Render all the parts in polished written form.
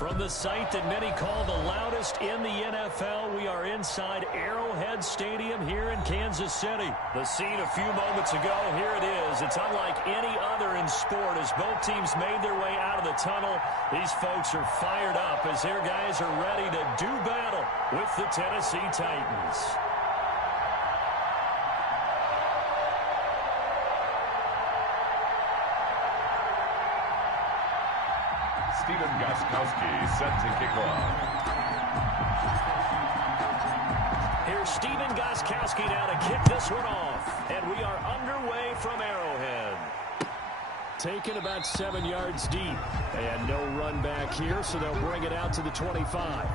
From the site that many call the loudest in the NFL, we are inside Arrowhead Stadium here in Kansas City. The scene a few moments ago, here it is. It's unlike any other in sport as both teams made their way out of the tunnel. These folks are fired up as their guys are ready to do battle with the Tennessee Titans. Stephen Gostkowski set to kick off. Here's Stephen Gostkowski now to kick this one off. And we are underway from Arrowhead. Taken about 7 yards deep. And no run back here, so they'll bring it out to the 25.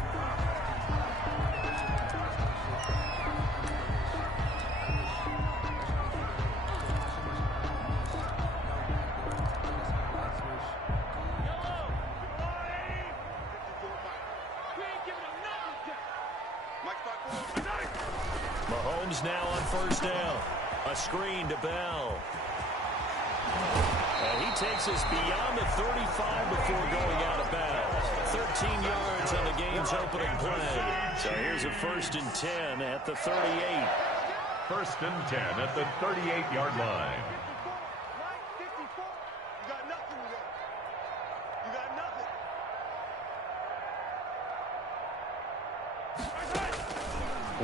Mahomes now on first down. A screen to Bell. And he takes us beyond the 35 before going out of bounds. 13 yards on the game's opening play. So here's a 1st and 10 at the 38. 1st and 10 at the 38-yard line.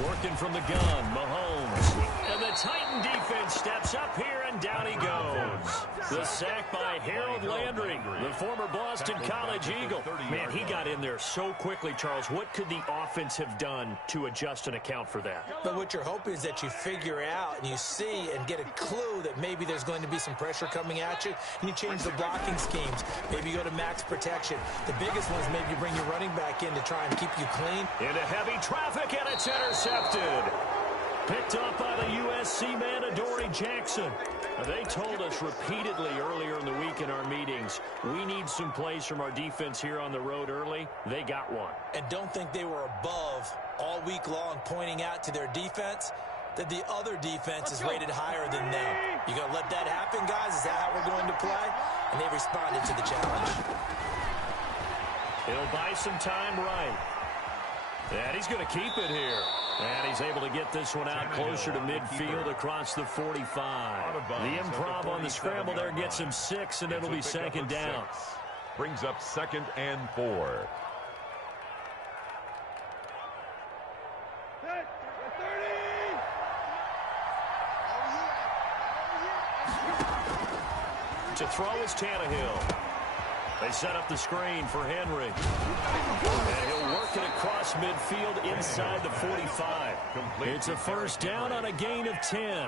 Working from the gun, Mahomes. And the Titan defense steps up here, and down he goes. The sack by Harold Landry, the former Boston College Eagle. Man, he got in there so quickly, Charles. What could the offense have done to adjust and account for that? But what you're hoping is that you figure out and you see and get a clue that maybe there's going to be some pressure coming at you, and you change the blocking schemes. Maybe you go to max protection. The biggest one is maybe you bring your running back in to try and keep you clean. Into heavy traffic, and it's intercepted. Picked up by the USC man, Adoree Jackson. They told us repeatedly earlier in the week in our meetings, we need some plays from our defense here on the road early. They got one. And don't think they were above all week long pointing out to their defense that the other defense is rated higher than them. You going to let that happen, guys? Is that how we're going to play? And they responded to the challenge. He'll buy some time right. And he's going to keep it here. And he's able to get this one out closer to midfield across the 45. The improv on the scramble there gets him 6, and it'll be 2nd down. Brings up 2nd and 4. To throw is Tannehill. They set up the screen for Henry. And he'll work it across midfield inside the 45. It's a 1st down on a gain of 10.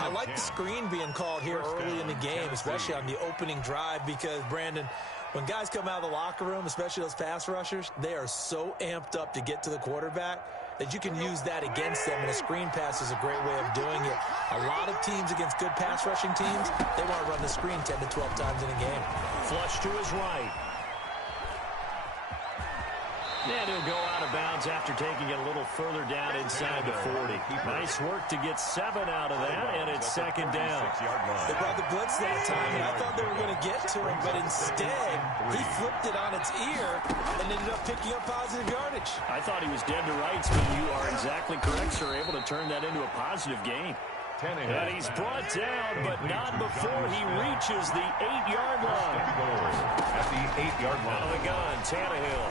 I like the screen being called here early in the game, especially on the opening drive, because, Brandon, when guys come out of the locker room, especially those pass rushers, they are so amped up to get to the quarterback that you can use that against them, and a screen pass is a great way of doing it. A lot of teams against good pass rushing teams, they want to run the screen 10 to 12 times in a game. Flush to his right. And he'll go out of bounds after taking it a little further down inside the 40. Nice work to get 7 out of that, and it's 2nd down. They brought the blitz that time, and I thought they were going to get to him, but instead, he flipped it on its ear and ended up picking up positive yardage. I thought he was dead to rights, but you are exactly correct, sir. Able to turn that into a positive gain. And he's brought down, but not before he reaches the 8-yard line. At the 8-yard line. Out of the gun, Tannehill.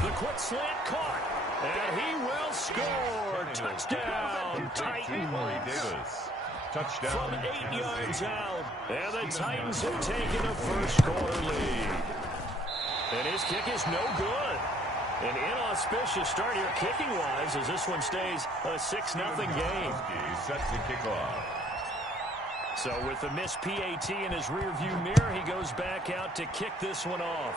The quick slant caught, and he will score. Touchdown, Titans. Touchdown. From 8 yards out, and the Titans have taken a first-quarter lead. And his kick is no good. An inauspicious start here kicking-wise as this one stays a 6-0 game. Set to kick off. So with the missed PAT in his rearview mirror, he goes back out to kick this one off.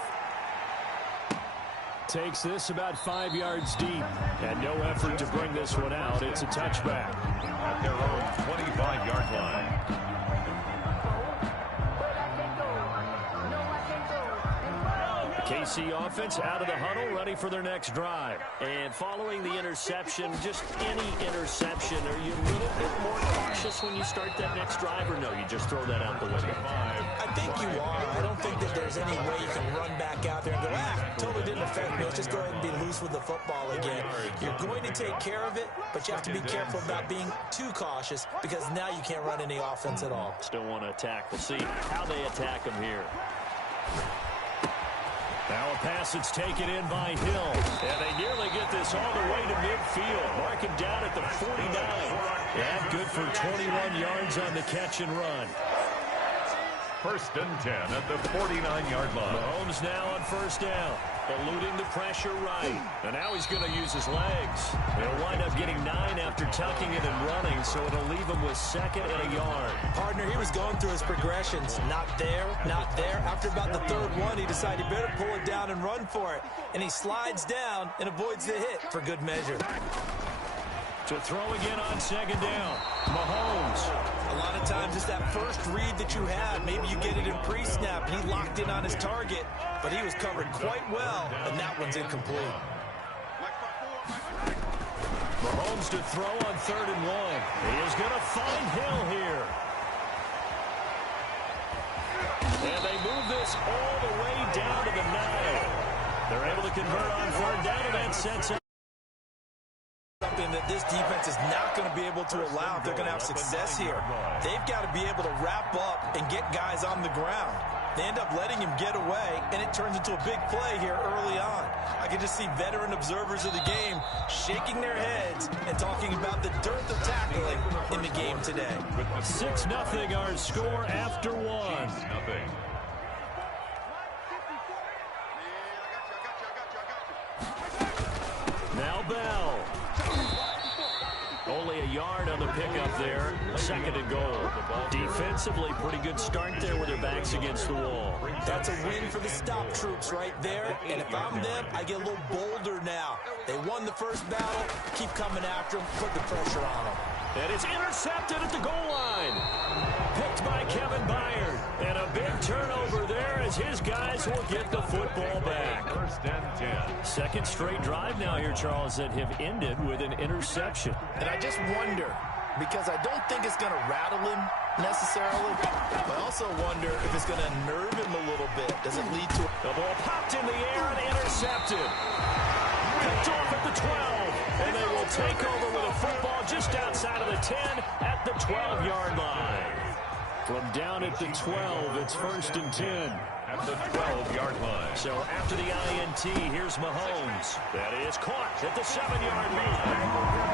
Takes this about 5 yards deep, and no effort to bring this one out. It's a touchback. At their own 25-yard line. KC offense out of the huddle, ready for their next drive. And following the interception, just any interception, are you a little bit more cautious when you start that next drive, or no, you just throw that out the window? I think you are. I don't think that there's any way you can run back out there and go, totally didn't affect me. Let's just go ahead and be loose with the football again. You're going to take care of it, but you have to be careful about being too cautious because now you can't run any offense at all. Still want to attack. We'll see how they attack him here. Now a pass that's taken in by Hill. And they nearly get this all the way to midfield. Mark him down at the 49. And good for 21 yards on the catch and run. First and 10 at the 49-yard line. Mahomes now on first down, eluding the pressure right. And now he's going to use his legs. He'll wind up getting 9 after tucking it and running, so it'll leave him with 2nd and a yard. Partner, he was going through his progressions. Not there, not there. After about the 3rd one, he decided he better pull it down and run for it. And he slides down and avoids the hit for good measure. To throw again on 2nd down. Mahomes. A lot of times it's that first read that you have. Maybe you get it in pre-snap, and he locked in on his target, but he was covered quite well, and that one's incomplete. Mahomes to throw on 3rd and 1. He is going to find Hill here. And they move this all the way down to the 9. They're able to convert on 3rd down, and that sets up. Something that this defense is not going to be able to allow if they're going to have success here. They've got to be able to wrap up and get guys on the ground. They end up letting him get away, and it turns into a big play here early on. I can just see veteran observers of the game shaking their heads and talking about the dearth of tackling in the game today. 6-0 our score after 1. Now Bell. Only a yard on the pickup there. 2nd and goal. Defensively, pretty good start there with their backs against the wall. That's a win for the stop troops right there. And if I'm them, I get a little bolder now. They won the first battle. Keep coming after them. Put the pressure on them. And it's intercepted at the goal line. Picked by Kevin Byard. And a big turnover there as his guys will get the football back. 1st and 10. 2nd straight drive now here, Charles, that have ended with an interception. And I just wonder, because I don't think it's going to rattle him necessarily, but I also wonder if it's going to nerve him a little bit. Does it lead to the ball popped in the air and intercepted? Picked off at the 12, and they will take over with a football just outside of the 10 at the 12-yard line. From down at the 12, it's 1st and 10. At the 12-yard line. So after the INT, here's Mahomes. That is caught at the 7-yard line.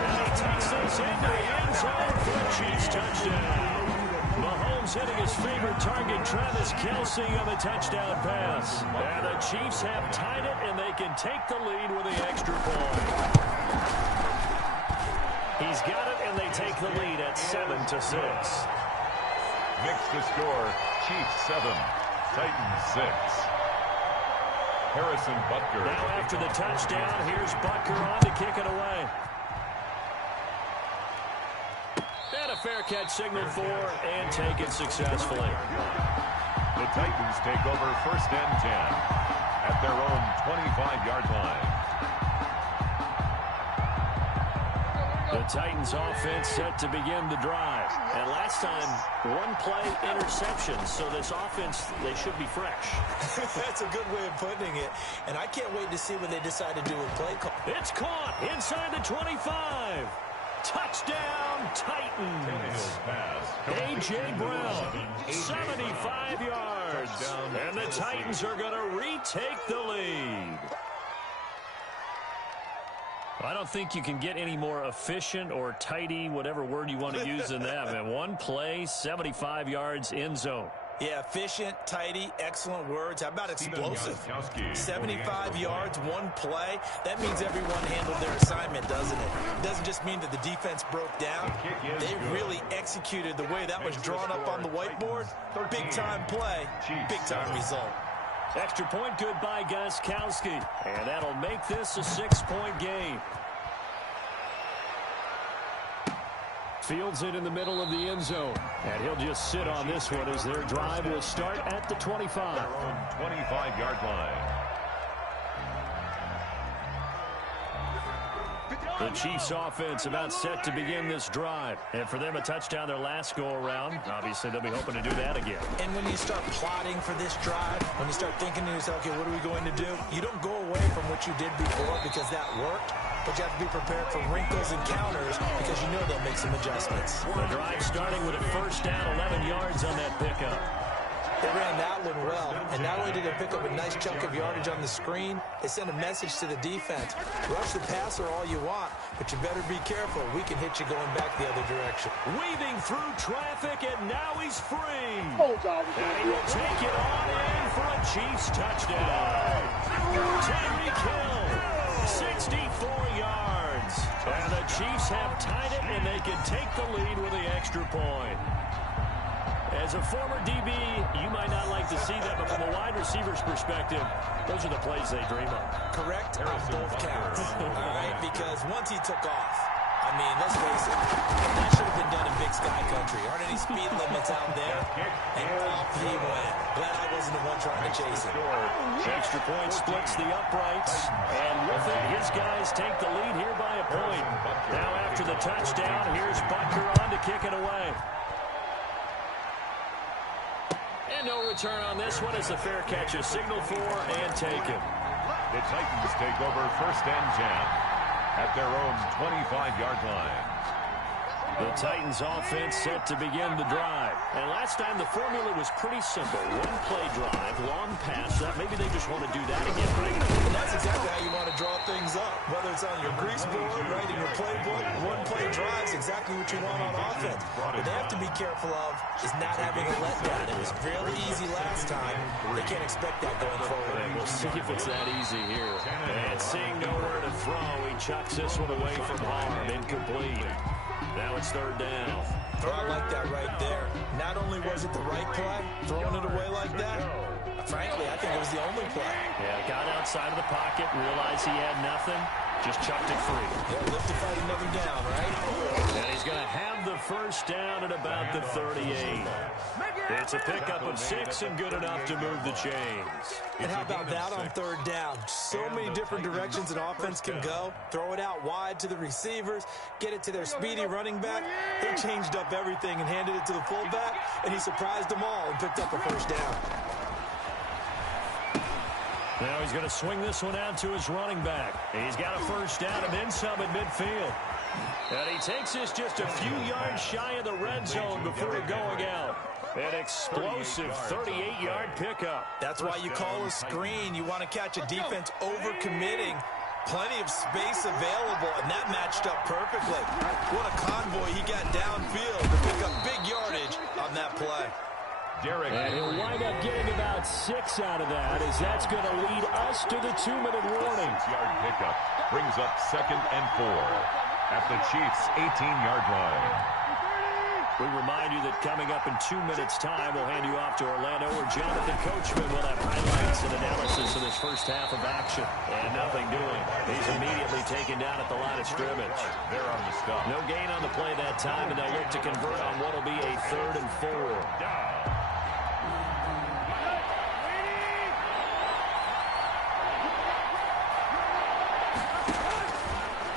And he takes this into the end zone for a Chiefs touchdown. Mahomes hitting his favorite target, Travis Kelce, on the touchdown pass. And the Chiefs have tied it, and they can take the lead with the extra point. He's got it, and they take the lead at 7-6. Mix the score, Chiefs 7, Titans 6. Harrison Butker. Now after the touchdown, here's Butker on to kick it away. And a fair catch signaled for and taken successfully. The Titans take over 1st and 10 at their own 25-yard line. The Titans offense set to begin the drive. And last time, 1-play interception. So this offense, they should be fresh. That's a good way of putting it. And I can't wait to see what they decide to do with play call. It's caught inside the 25. Touchdown, Titans. A.J. Brown, 75 yards. And the Titans are going to retake the lead. I don't think you can get any more efficient or tidy, whatever word you want to use in that. Man, 1 play, 75 yards, end zone. Yeah, efficient, tidy, excellent words. How about explosive? 75 yards, 1 play. That means everyone handled their assignment, doesn't it? It doesn't just mean that the defense broke down. They really executed the way that was drawn up on the whiteboard. Big-time play, big-time result. Extra point good by Gostkowski. And that'll make this a 6-point game. Fields it in the middle of the end zone. And he'll just sit on this one as their drive will start at the 25. Their own 25-yard line. The Chiefs offense about set to begin this drive. And for them, a touchdown their last go-around. Obviously, they'll be hoping to do that again. And when you start plotting for this drive, when you start thinking to yourself, okay, what are we going to do? You don't go away from what you did before because that worked. But you have to be prepared for wrinkles and counters because you know they'll make some adjustments. The drive starting with a first down, 11 yards on that pickup. They ran that one well, and not only did they pick up a nice chunk of yardage on the screen, they sent a message to the defense. Rush the passer all you want, but you better be careful. We can hit you going back the other direction. Weaving through traffic, and now he's free. And he will take it on in for a Chiefs touchdown. Tyreek Hill, 64 yards. And the Chiefs have tied it, and they can take the lead with the extra point. As a former DB, you might not like to see that, but from a wide receiver's perspective, those are the plays they dream of. Correct on both counts, all right? Because once he took off, I mean, let's face it, that should have been done in Big Sky Country. Aren't any speed limits out there? And off he went. Glad I wasn't the one trying to chase it. Extra point splits the uprights, and with it, his guys take the lead here by a point. Now after the touchdown, here's Butker on to kick it away. And no return on this one as the fair catch is signaled for and taken. The Titans take over 1st and 10 at their own 25-yard line. The Titans offense set to begin the drive. And last time the formula was pretty simple. One-play drive, long pass up. Maybe they just want to do that again, right? And that's exactly how you want to draw things up. Whether it's on your grease board, right in your playbook, one-play drive is exactly what you want on offense. What they have to be careful of is not having a letdown. It was fairly easy last time. They can't expect that going forward. We'll see if it's that easy here. And seeing nowhere to throw, he chucks this one away from harm. Incomplete. Now it's 3rd down. I like that right there. Not only was it the right play, throwing it away like that, frankly, I think it was the only play. Yeah, got outside of the pocket, realized he had nothing, just chucked it free. Yeah, live to fight another down, right? And he's going to have the first down at about the 38. It's a pickup of 6 and good enough to move the chains. And how about that on 3rd down? So many different directions an offense can go. Throw it out wide to the receivers, get it to their speedy running back. They changed up everything and handed it to the fullback, and he surprised them all and picked up a first down. Now he's going to swing this one out to his running back. He's got a first down and then some at midfield. And he takes this just a few yards shy of the red zone before going out. An explosive 38-yard pickup. That's why you call a screen. You want to catch a defense over-committing. Plenty of space available, and that matched up perfectly. What a convoy he got downfield to pick up big yardage on that play. And he'll wind up getting about 6 out of that, as that's going to lead us to the 2-minute warning. 6-yard pickup brings up 2nd and 4 at the Chiefs' 18-yard line. We remind you that coming up in 2 minutes' time, we'll hand you off to Orlando, where Jonathan Coachman will have highlights and analysis of this first half of action. And nothing doing. He's immediately taken down at the line of scrimmage. They're on the stop. No gain on the play that time, and they'll look to convert on what will be a 3rd and 4.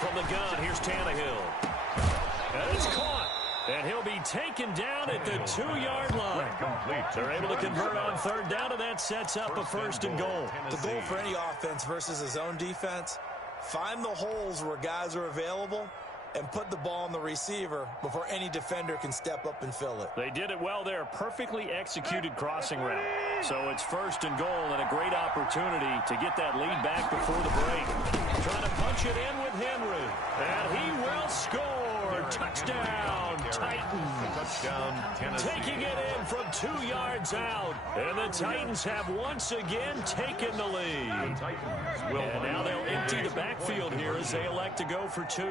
From the gun, here's Tannehill. And it's caught. And he'll be taken down at the 2-yard line. They're able to convert on 3rd down, and that sets up a 1st and goal. The goal for any offense versus his own defense, find the holes where guys are available and put the ball on the receiver before any defender can step up and fill it. They did it well there. Perfectly executed crossing route. So it's 1st and goal and a great opportunity to get that lead back before the break. Trying to punch it in with Henry. And he will score. Touchdown, Titans. Touchdown, Tennessee. Taking it in from 2 yards out. And the Titans have once again taken the lead. And now they'll empty the backfield here as they elect to go for 2.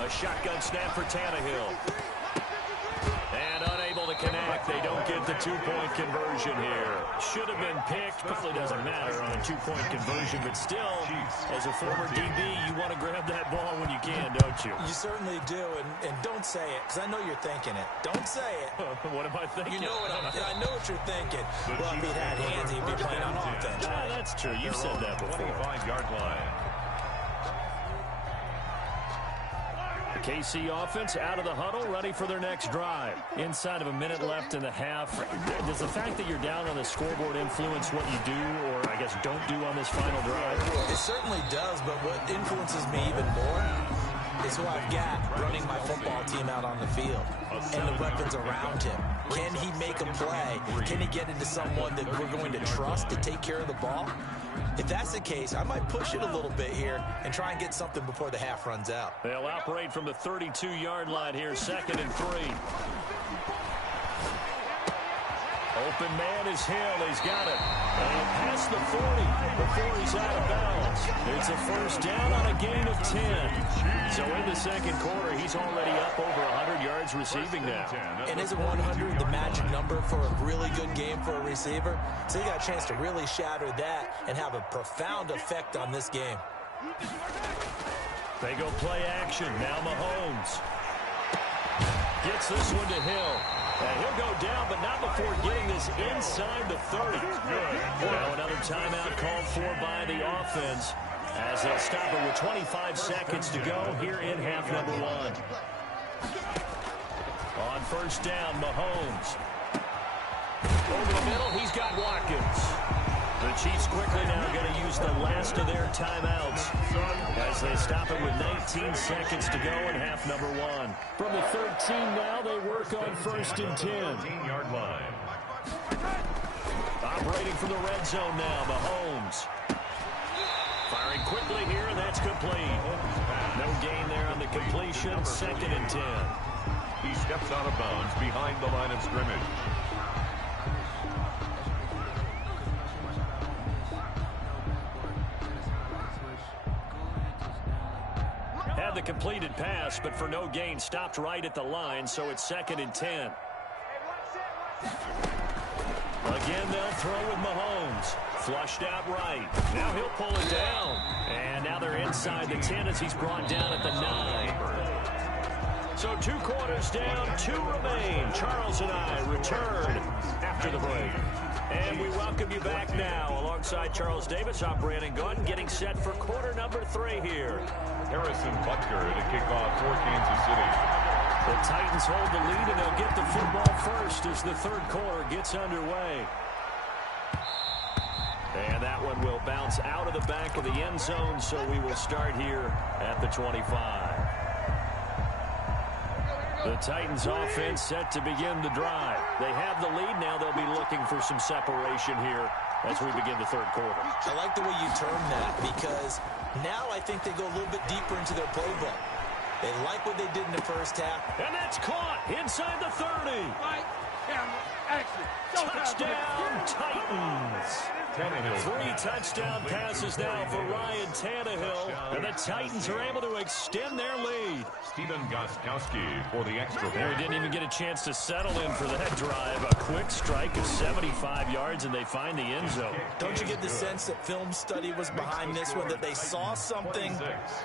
A shotgun snap for Tannehill. And unable to connect. They don't get the 2-point conversion here. Should have been picked. Probably doesn't matter on a 2-point conversion, but still, as a former DB, you want to grab that ball when you can, don't you? You certainly do, and don't say it, because I know you're thinking it. Don't say it. What am I thinking? You know I know what you're thinking. Well, if he'd had hands, he'd be playing on offense. That's true. You've said that before. 25-yard line. The KC offense out of the huddle, ready for their next drive. Inside of a minute left in the half, does the fact that you're down on the scoreboard influence what you do, or I guess don't do on this final drive? It certainly does, but what influences me even more is who I've got running my football team out on the field and the weapons around him. Can he make a play? Can he get into someone that we're going to trust to take care of the ball? If that's the case, I might push it a little bit here and try and get something before the half runs out. They'll operate from the 32-yard line here, 2nd and 3. Open man is Hill. He's got it. And past the 40 before he's out of bounds. It's a first down on a gain of 10. So in the second quarter, he's already up over 100 yards receiving now. And isn't 100 the magic number for a really good game for a receiver? So he got a chance to really shatter that and have a profound effect on this game. They go play action. Now Mahomes gets this one to Hill. And he'll go down, but not before getting this inside the 30. Now another timeout called for by the offense as they'll stop it with 25 seconds to go here in half number 1. On first down, Mahomes. Over the middle, he's got Watkins. The Chiefs quickly now going to use the last of their timeouts as they stop it with 19 seconds to go in half number 1. From the 13 now, they work on first and 10. 10-yard line. Operating from the red zone now, Mahomes. Firing quickly here, and that's complete. No gain there on the completion, 2nd and 10. He steps out of bounds behind the line of scrimmage. Had the completed pass, but for no gain, stopped right at the line, so it's 2nd and 10. Again, they'll throw with Mahomes. Flushed out right. Now he'll pull it down. And now they're inside the 10 as he's brought down at the 9. So 2 quarters down, 2 remain. Charles and I return after the break. And we welcome you back now. Alongside Charles Davis, I'm Brandon Gunn, getting set for quarter number 3 here. Harrison Butker to kick off for Kansas City. The Titans hold the lead, and they'll get the football first as the third quarter gets underway. And that one will bounce out of the back of the end zone, so we will start here at the 25. The Titans offense set to begin the drive. They have the lead. Now they'll be looking for some separation here as we begin the third quarter. I like the way you term that because now I think they go a little bit deeper into their playbook. They like what they did in the first half. And that's caught inside the 30. Touchdown, Titans. 3 touchdown passes now for Ryan Tannehill. And the Titans are able to extend their lead. Stephen Gostkowski for the extra point. They didn't even get a chance to settle in for that drive. A quick strike of 75 yards, and they find the end zone. Don't you get the sense that film study was behind this one, that they saw something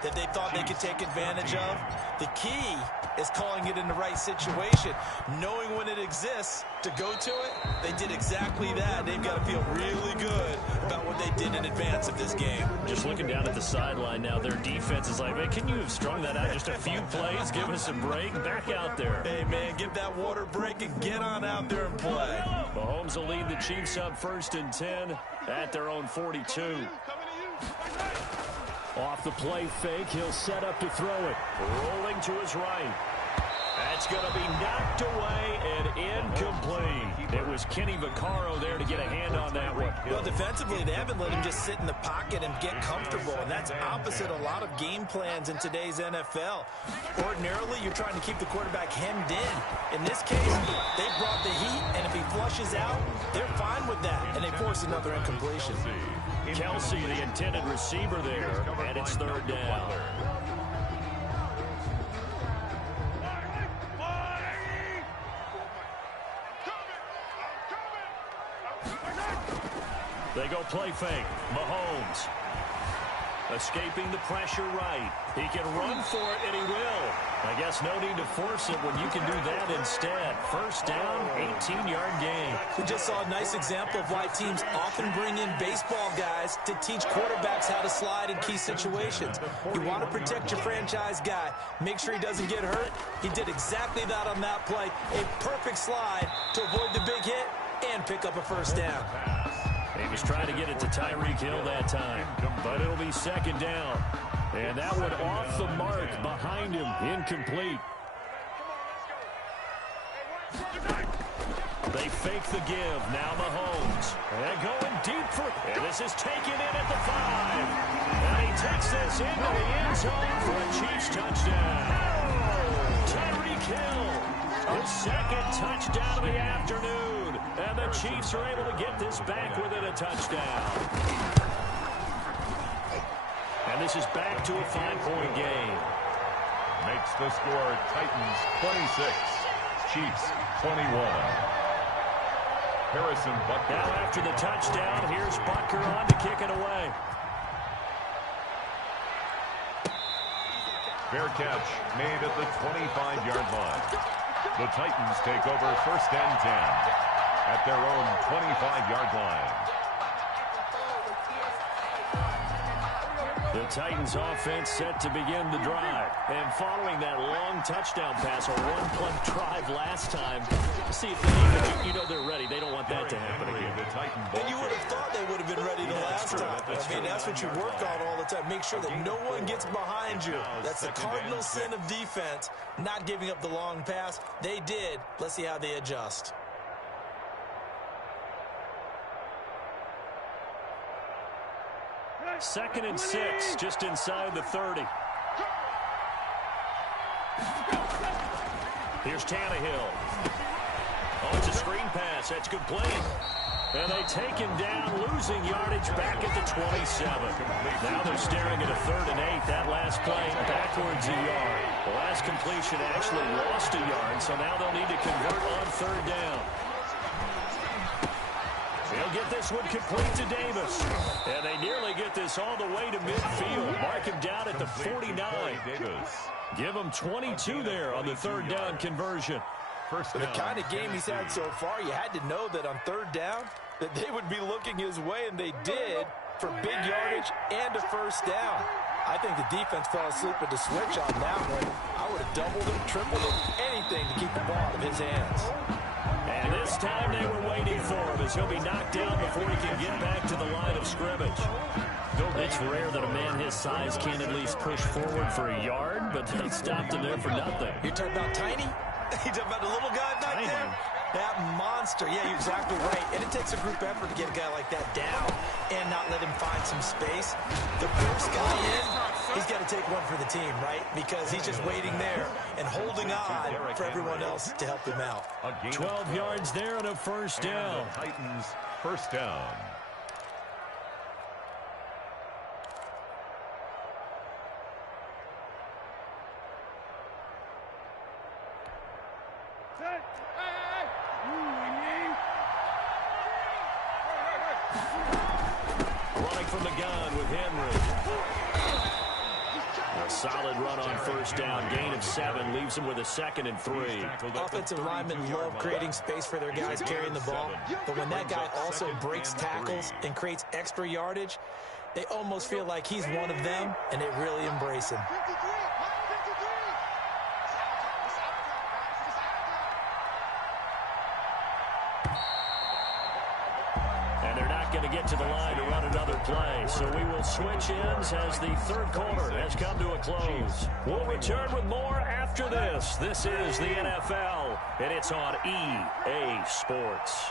that they thought they could take advantage of? The key is calling it in the right situation, knowing when it exists to go to it. They did exactly that. They've got to feel really good about what they did in advance of this game. Just looking down at the sideline now, their defense is like, man, can you have strung that out just a few plays? Give us a break. Back out there. Hey, man, give that water break and get on out there and play. Mahomes will lead the Chiefs up first and 10 at their own 42. Off the play fake, he'll set up to throw it. Rolling to his right. That's going to be knocked away and incomplete. It was Kenny Vaccaro there to get a hand on that one. Well, defensively, they haven't let him just sit in the pocket and get comfortable, and that's opposite a lot of game plans in today's NFL. Ordinarily, you're trying to keep the quarterback hemmed in. In this case, they brought the heat, and if he flushes out, they're fine with that, and they force another incompletion. Kelsey, the intended receiver there, and it's third down. They go play fake. Mahomes. escaping the pressure right. He can run for it, and he will. I guess no need to force it when you can do that instead. First down, 18-yard gain. We just saw a nice example of why teams often bring in baseball guys to teach quarterbacks how to slide in key situations. You want to protect your franchise guy. Make sure he doesn't get hurt. He did exactly that on that play. A perfect slide to avoid the big hit and pick up a first down. He was trying to get it to Tyreek Hill that time, but it'll be second down. And that one off the mark behind him, incomplete. They fake the give, now Mahomes. And going deep for, and this is taken in at the 5. And he takes this into the end zone for a Chiefs touchdown. Tyreek Hill, his second touchdown of the afternoon. And the Chiefs are able to get this back within a touchdown. And this is back to a 5-point game. Makes the score Titans 26, Chiefs 21. Harrison Butker. Now after the touchdown, here's Butker on to kick it away. Fair catch made at the 25-yard line. The Titans take over first and 10 at their own 25-yard line. The Titans offense set to begin the drive. And following that long touchdown pass, a one-play drive last time, see if they, you know they're ready. They don't want that to happen again. And you would have thought they would have been ready the last time. I mean, that's what you work on all the time. Make sure that no one gets behind you. That's the cardinal sin of defense, not giving up the long pass. They did. Let's see how they adjust. Second and 6, just inside the 30. Here's Tannehill. Oh, it's a screen pass. That's complete. And they take him down, losing yardage back at the 27. Now they're staring at a 3rd and 8. That last play backwards a yard. The last completion actually lost a yard, so now they'll need to convert on 3rd down. He'll get this one complete to Davis. And they nearly get this all the way to midfield. Mark him down at the 49. Give him 22 there on the 3rd down conversion. For the kind of game he's had so far, you had to know that on 3rd down that they would be looking his way, and they did for big yardage and a first down. I think the defense fell asleep at the switch on that one. I would have doubled him, tripled him, anything to keep the ball out of his hands. And this time they were waiting for him as he'll be knocked down before he can get back to the line of scrimmage. It's rare that a man his size can at least push forward for a yard, but they stopped him there for nothing. You're talking about Tiny? You're talking about the little guy back there? That monster. Yeah, you're exactly right. And it takes a group effort to get a guy like that down and not let him find some space. The first guy in, he's got to take one for the team, right? Because he's just waiting there and holding on for everyone else to help him out. 12 yards there and a first down. Titans first down. Running from the gun with Henry. A solid run on first down. Gain of 7 leaves him with a 2nd and 3. Offensive linemen love creating space for their guys carrying the ball. But when that guy also breaks tackles and creates extra yardage, they almost feel like he's one of them, and they really embrace him. Going to get to the line to run another play. So we will switch ends as the 3rd quarter has come to a close. We'll return with more after this. This is the NFL, and it's on EA Sports.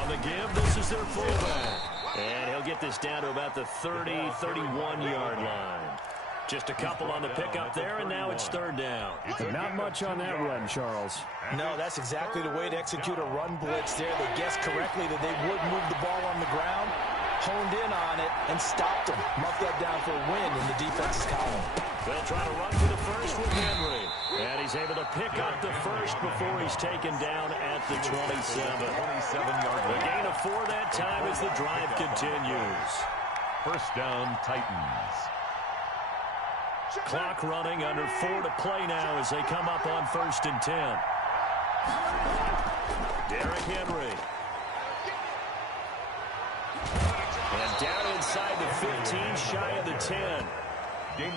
On the give, this is their fullback. And he'll get this down to about the 30, 31-yard line. Just a couple on the pickup there, and now it's 3rd down. Not much on that run, Charles. No, that's exactly the way to execute a run blitz there. They guessed correctly that they would move the ball on the ground, honed in on it, and stopped them. Muffed that down for a win in the defense's column. They'll try to run for the first with Henry. And he's able to pick up the first before he's taken down at the 27. 27-yard The gain of 4 that time as the drive continues. First down, Titans. Clock running, under 4 to play now as they come up on 1st and 10. Derrick Henry. And down inside the 15, shy of the 10.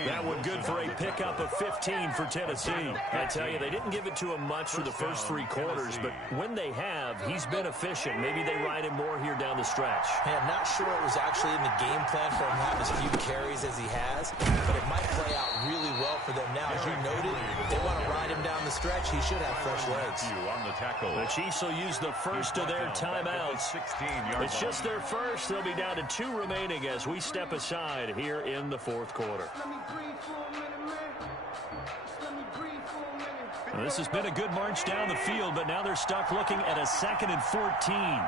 That one good for a pickup of 15 for Tennessee. I tell you, they didn't give it to him much for the first 3 quarters, but when they have, he's been efficient. Maybe they ride him more here down the stretch. Man, not sure it was actually in the game plan for him to have as few carries as he has, but it might play out really well for them now. As you noted, if they want to ride him down the stretch, he should have fresh legs. The Chiefs will use the first of their timeouts. It's just their first. They'll be down to 2 remaining as we step aside here in the 4th quarter. Well, this has been a good march down the field, but now they're stuck looking at a 2nd and 14.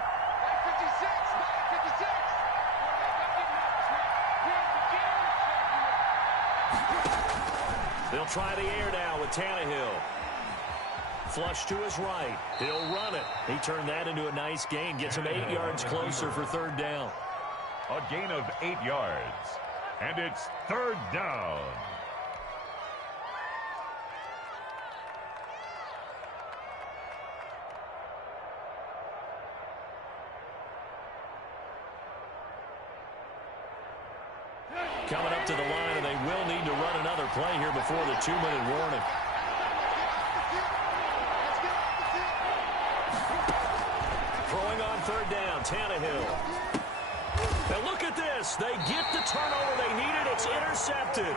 They'll try the air now with Tannehill. Flush to his right. He'll run it. He turned that into a nice gain. Gets him 8 yards closer for 3rd down. A gain of 8 yards. And it's 3rd down. Coming up to the line, and they will need to run another play here before the 2-minute warning. Throwing on 3rd down, Tannehill. Now look at this. They get the turnover they needed. It's intercepted.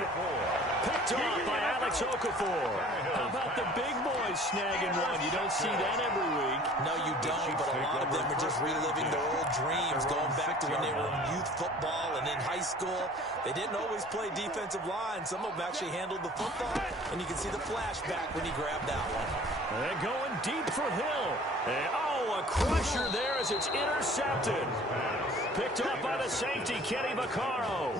Picked off by Alex Okafor. How about the big boys snagging one? You don't see that every week. No, you don't, but a lot of them are just reliving their old dreams, going back to when they were in youth football and in high school. They didn't always play defensive line. Some of them actually handled the football, and you can see the flashback when he grabbed that one. They're going deep for Hill. And, a crusher there as it's intercepted. Picked off by the safety, Kenny Vaccaro.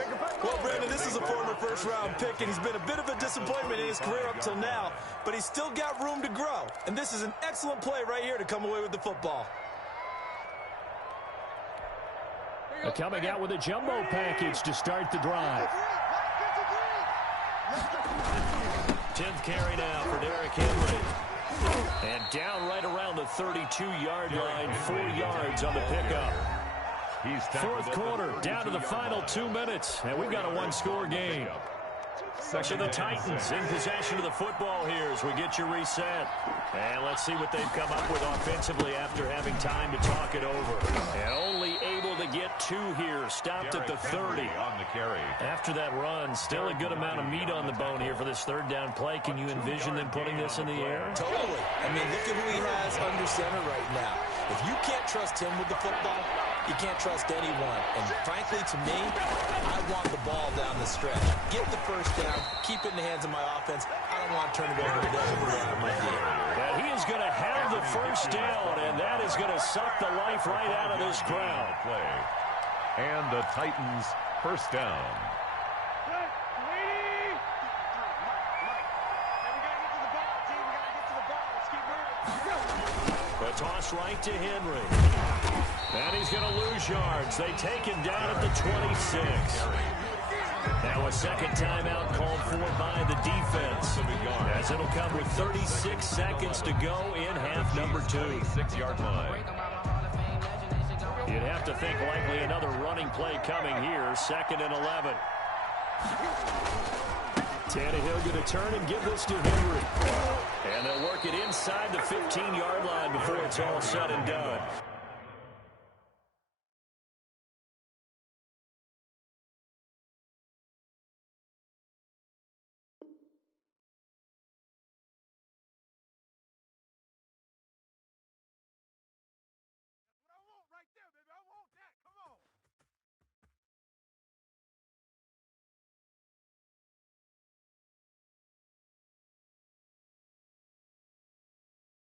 Well, Brandon, this is a former first-round pick, and he's been a bit of a disappointment in his career up till now, but he's still got room to grow. And this is an excellent play right here to come away with the football. They're coming out with a jumbo package to start the drive. 10th carry now for Derrick Henry. And down right around the 32-yard line, 4 yards on the pickup. 4th quarter, down to the final 2 minutes, and we've got a 1-score game. So the Titans in possession of the football here as we get you reset. And let's see what they've come up with offensively after having time to talk it over. And only able to get 2 here, stopped at the 30. On the carry. After that run, still a good amount of meat on the bone here for this 3rd down play. Can you envision them putting this in the air? Totally. I mean, look at who he has under center right now. If you can't trust him with the football, you can't trust anyone. And frankly, to me, I want the ball down the stretch. Get the first down, keep it in the hands of my offense. I don't want to turn it over to them and run out of my deal. And he is going to have the first down, and that is going to suck the life right out of this crowd. And the Titans first down. The toss right to Henry. And he's going to lose yards. They take him down at the 26. Now a second timeout called for by the defense, as it'll come with 36 seconds to go in half number 2. 6-yard line. You'd have to think likely another running play coming here. 2nd and 11. Tannehill going to turn and give this to Henry. And they'll work it inside the 15-yard line before it's all said and done.